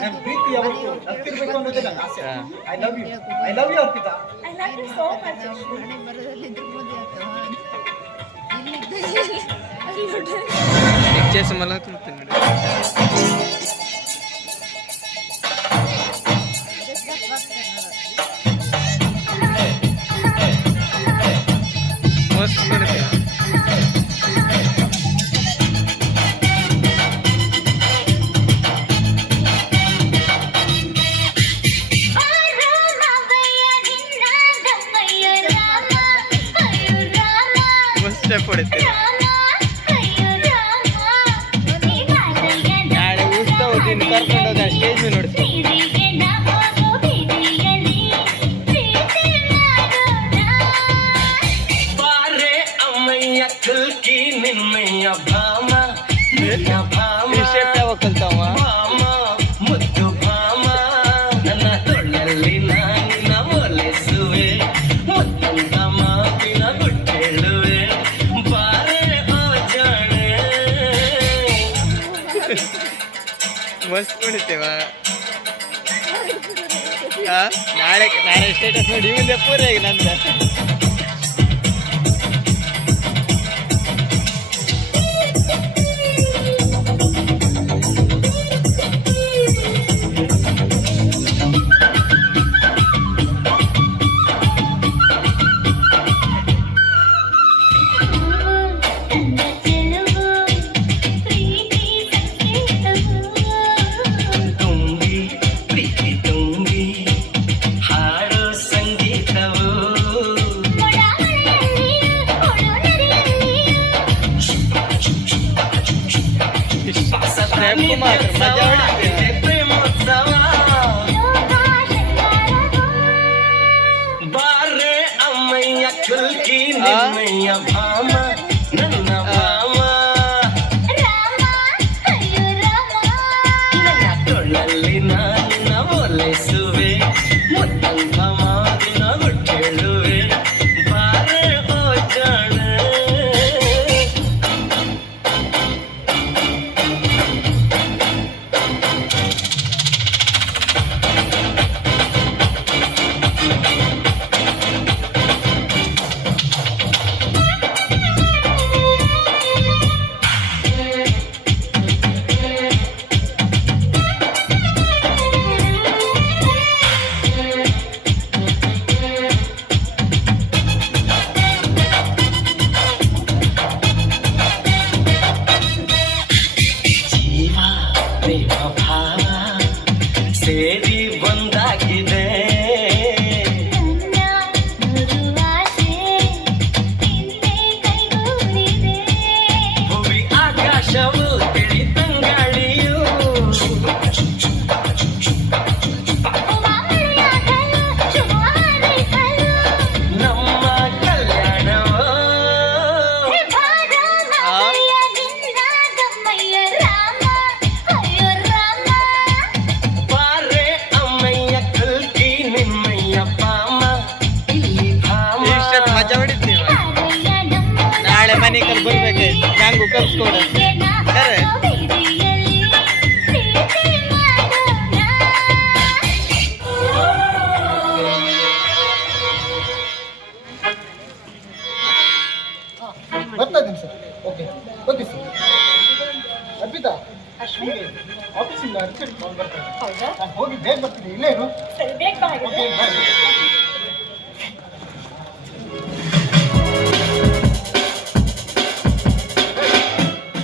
ನನ್ನ ಪ್ರೀತಿ ಯಾವತ್ತು ನಗ್ತಿರ್ಬೇಕು ಅನ್ನೋದೇ ನನ್ನ ಆಸೆ. I love you Arpita. I love you so much. చేసి మళ్ళీ తిన్నాడు. మస్తు ಸ್ಟೆಪ್ ಹೊಡಿತೀವಿ. ನಾಳೆ ಉತ್ಸವ ಹೋಗ್ತೀನಿ ಕರ್ಕೊಂಡು ಹೋದ ಸ್ಟೇಜ್ ಮೇಲೆ ನೋಡ್ತೀನಿ. ಈ ಸ್ಟೆಪ್ ಯಾವಾಗ ಕಲ್ತವ? ಮುದ್ದು ಭಾಮ ನನ್ನ ತೊಳ್ಳಲ್ಲಿ ನಾನಿನ ಒಲಿಸುವೆ, ಮುತ್ತಂತ ಮಾತಿನ ಗುಟ್ಟೇಳುವೆ, ಬಾರೆ ಓ ಜಾಣೆ. ಮಸ್ತ್ ಕುಣಿತೇವ. ನಾಳೆ ಸ್ಟೇಟಸ್ ನೋಡಿ ಮುಂದೆ ಪೂರ ಈಗ ನಂದ. ಮಜಾ ಪ್ರೇಮೋತ್ಸವ ಬಾರೆ ಅಮ್ಮಯ್ಯ ಕುಲ್ಕಿ ನಿಮ್ಮಯ್ಯ ಭಾಮ ನನ್ನ ಭಾಮ, ನನ್ನ ತೊಳ್ಳಲ್ಲಿ ನಾನಿನ ಒಲಿಸುವೆ, ಮುತ್ತಂತ ಮಾತಿನ ಗುಟ್ಟೇಳುವೆ, ಬಾರೆ ಓ ಜಾಣೆ. ಭಾವ ಸೇರಿ ಒಂದಾಗಿದೆ, ಭುವಿ ಆಕಾಶವು ತಿಳಿ ತಂಗಾಳಿಯು, ನಮ್ಮ ಕಲ್ಯಾಣವೋ ಬಾರೆ ಅಮ್ಮಯ್ಯ ಕುಲ್ಕಿ ನಿಮ್ಮಯ್ಯ ಭಾಮ, ಇಲ್ಲಿ ಭಾಮ. ಈ ಸ್ಟೆಪ್ ಮಜಾ ಹೊಡಿತೀವ. ನಾಳೆ ಮನೆ ಕಲ್ ಬರ್ಬೇಕಾಯ್ತು ನಂಗೂ ಕಲ್ಸ್ಕೊಡ. ಬರ್ತಾ ಇದ್ದೀನಿ sir. Okay okay sir. Arpita, ಆಫೀಸಿಂದ ಅರ್ಜೆಂಟ್ ಕಾಲ್ ಬರ್ತಾ ಇದೆ. ನಾನು ಹೋಗಿ ಬೇಗ ಬರ್ತೀನಿ. ಇಲ್ಲೇ ಇರು. ಸರಿ ಬೇಗ ಬಾ ಹಾಗಾದ್ರೆ. Okay bye.